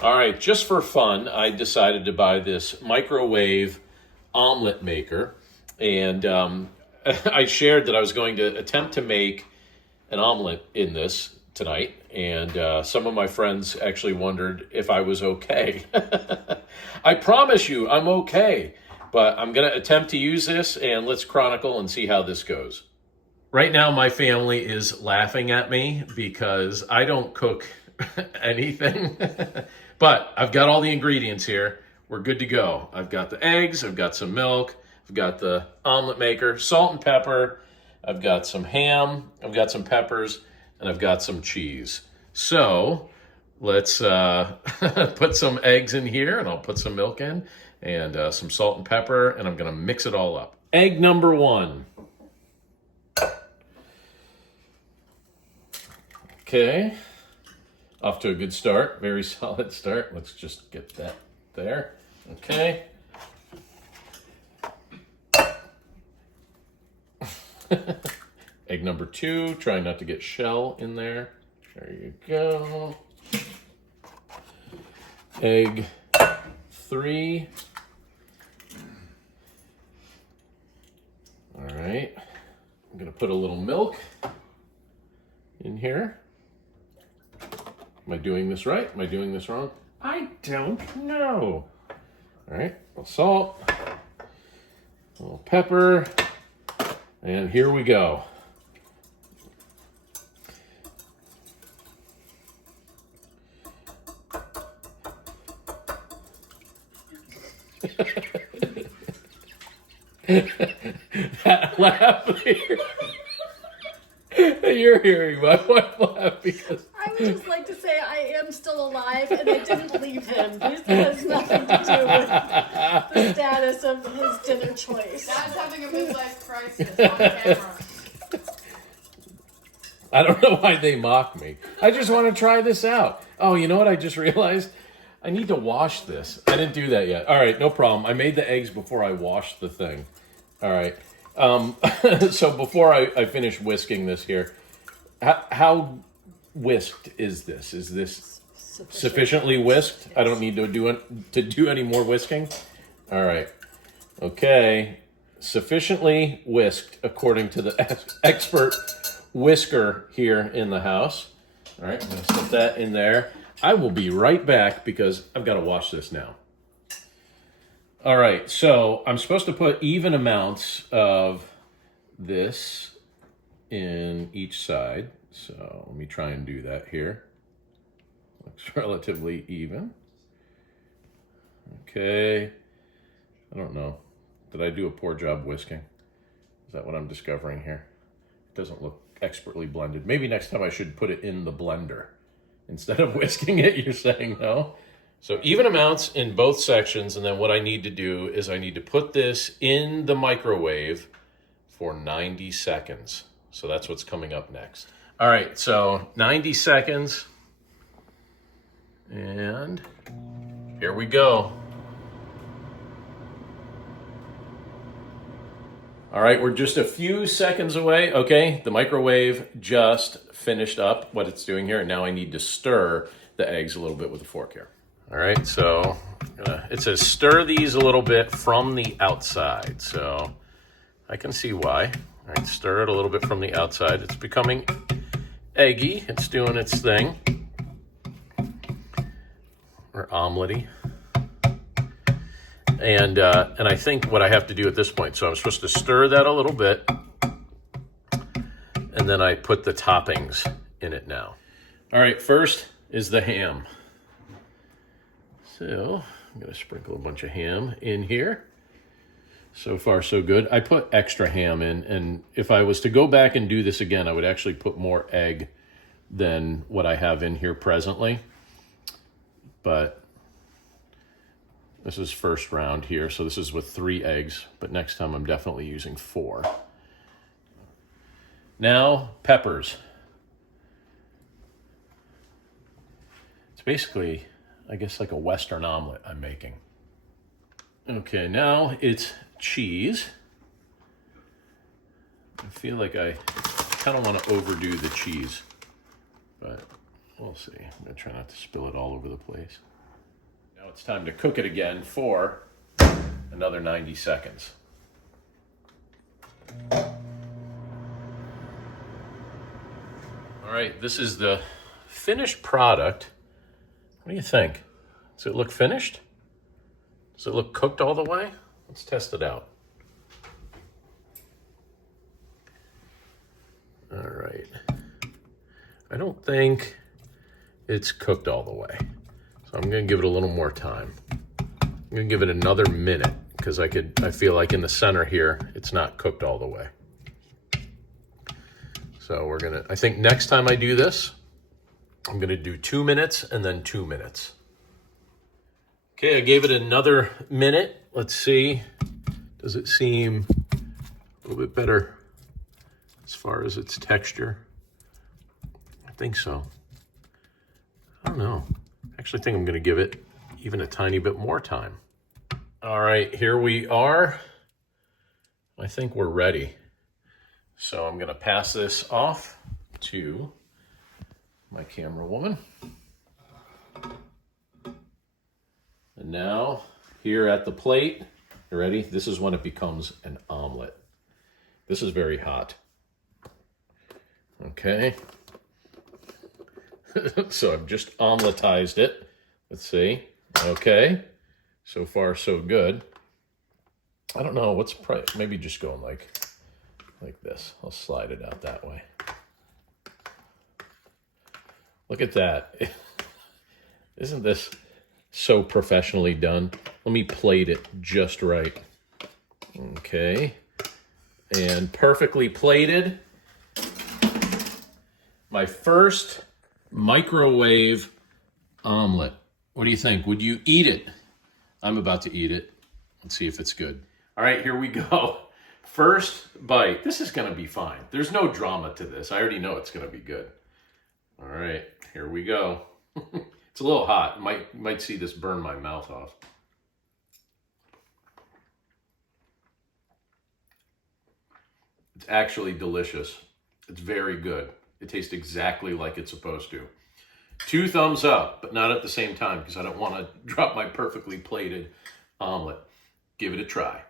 All right, just for fun, I decided to buy this microwave omelet maker. And I shared that I was going to attempt to make an omelet in this tonight. And some of my friends actually wondered if I was okay. I promise you, I'm okay. But I'm going to attempt to use this, and let's chronicle and see how this goes. Right now, my family is laughing at me because I don't cook anything. But I've got all the ingredients here. We're good to go. I've got the eggs, I've got some milk, I've got the omelet maker, salt and pepper, I've got some ham, I've got some peppers, and I've got some cheese. So let's put some eggs in here, and I'll put some milk in, and some salt and pepper, and I'm gonna mix it all up. Egg number 1. Okay. Off to a good start, very solid start. Let's just get that there. Okay. Egg number 2, try not to get shell in there. There you go. Egg 3. All right. I'm gonna put a little milk in here. Am I doing this right? Am I doing this wrong? I don't know. All right, a little salt, a little pepper, and here we go. That laugh you're hearing my wife laugh because I would just like to say I am still alive and I didn't leave him. This has nothing to do with the status of his dinner choice. Dad's having a midlife crisis on camera. I don't know why they mock me. I just want to try this out. Oh, you know what I just realized? I need to wash this. I didn't do that yet. All right, no problem. I made the eggs before I washed the thing. All right. So before I finish whisking this here, how whisked is this? Is this sufficiently whisked? Yes. I don't need to do any more whisking? All right. Okay. Sufficiently whisked according to the expert whisker here in the house. All right, I'm going to set that in there. I will be right back because I've got to wash this now. All right, so I'm supposed to put even amounts of this in each side. So let me try and do that here. Looks relatively even. Okay. I don't know. Did I do a poor job whisking? Is that what I'm discovering here? It doesn't look expertly blended. Maybe next time I should put it in the blender. Instead of whisking it, you're saying no? So even amounts in both sections, and then what I need to do is I need to put this in the microwave for 90 seconds. So that's what's coming up next. All right, so 90 seconds, and here we go. All right, we're just a few seconds away. Okay, the microwave just finished up what it's doing here, and now I need to stir the eggs a little bit with a fork here. All right, so it says stir these a little bit from the outside, so I can see why. All right, stir it a little bit from the outside. It's becoming eggy. It's doing its thing. Or omelette-y. And I think what I have to do at this point, so I'm supposed to stir that a little bit, and then I put the toppings in it now. All right, first is the ham. So I'm going to sprinkle a bunch of ham in here. So far, so good. I put extra ham in, and if I was to go back and do this again, I would actually put more egg than what I have in here presently. But this is first round here, so this is with 3 eggs, but next time I'm definitely using 4. Now, peppers. It's basically, I guess, like a Western omelet I'm making. Okay, now it's cheese. I feel like I kind of want to overdo the cheese, but we'll see. I'm going to try not to spill it all over the place. Now it's time to cook it again for another 90 seconds. All right, this is the finished product. What do you think? Does it look finished? Does it look cooked all the way? Let's test it out. All right. I don't think it's cooked all the way. So I'm gonna give it a little more time. I'm gonna give it another minute because I feel like in the center here, it's not cooked all the way. So I think next time I do this, I'm gonna do 2 minutes and then 2 minutes. Okay, I gave it another minute. Let's see. Does it seem a little bit better as far as its texture? I think so. I don't know. I actually think I'm gonna give it even a tiny bit more time. All right, here we are. I think we're ready. So I'm gonna pass this off to my camera woman. And now, here at the plate, you ready? This is when it becomes an omelet. This is very hot. Okay. So I've just omeletized it. Let's see. Okay. So far, so good. I don't know, maybe just going like this. I'll slide it out that way. Look at that. Isn't this so professionally done? Let me plate it just right. Okay. And perfectly plated. My first microwave omelet. What do you think? Would you eat it? I'm about to eat it. Let's see if it's good. All right, here we go. First bite. This is going to be fine. There's no drama to this. I already know it's going to be good. All right, here we go. It's a little hot. Might see this burn my mouth off. It's actually delicious. It's very good. It tastes exactly like it's supposed to. 2 thumbs up, but not at the same time because I don't want to drop my perfectly plated omelet. Give it a try.